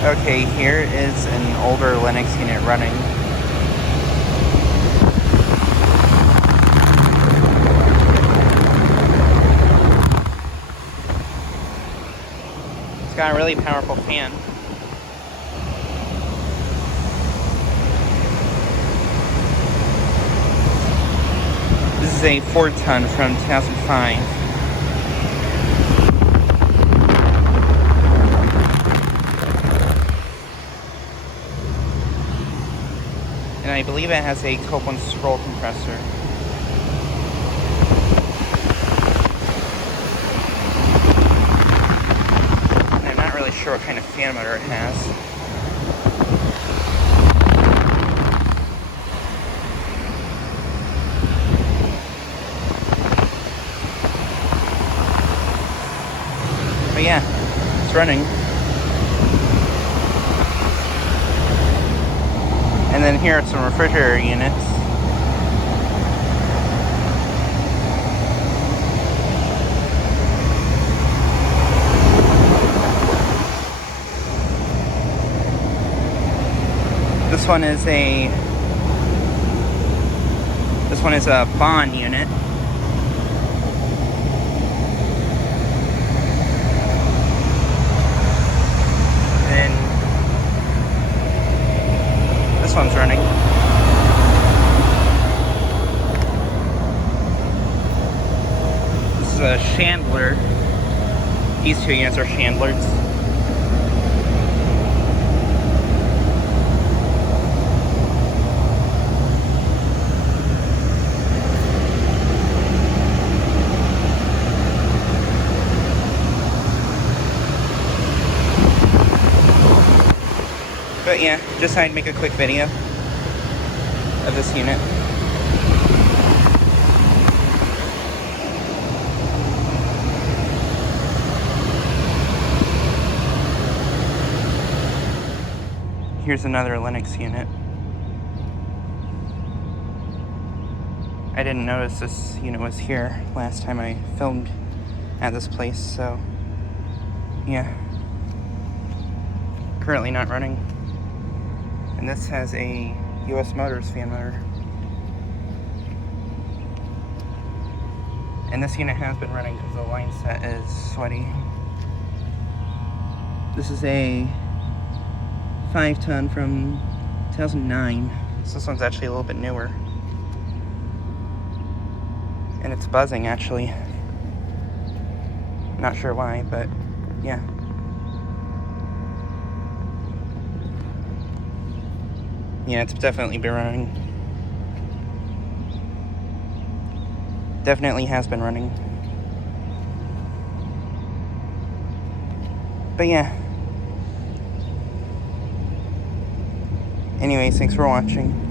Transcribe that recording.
Okay, here is an older Lennox unit running. It's got a really powerful fan. This is a 4-ton from 2005. And I believe it has a Copeland scroll compressor. And I'm not really sure what kind of fan motor it has. But yeah, it's running. And then here are some refrigerator units. This one is a bond unit. And this one's running. This is a Chandler. These two units are Chandlers. But yeah, just thought I'd make a quick video of this unit. Here's another Lennox unit. I didn't notice this unit was here last time I filmed at this place, so yeah. Currently not running. And this has a US Motors fan motor. And this unit has been running because the line set is sweaty. This is a 5-ton from 2009. So this one's actually a little bit newer. And it's buzzing, actually. Not sure why, but yeah. Yeah, it's definitely been running. Definitely has been running. But yeah. Anyways, thanks for watching.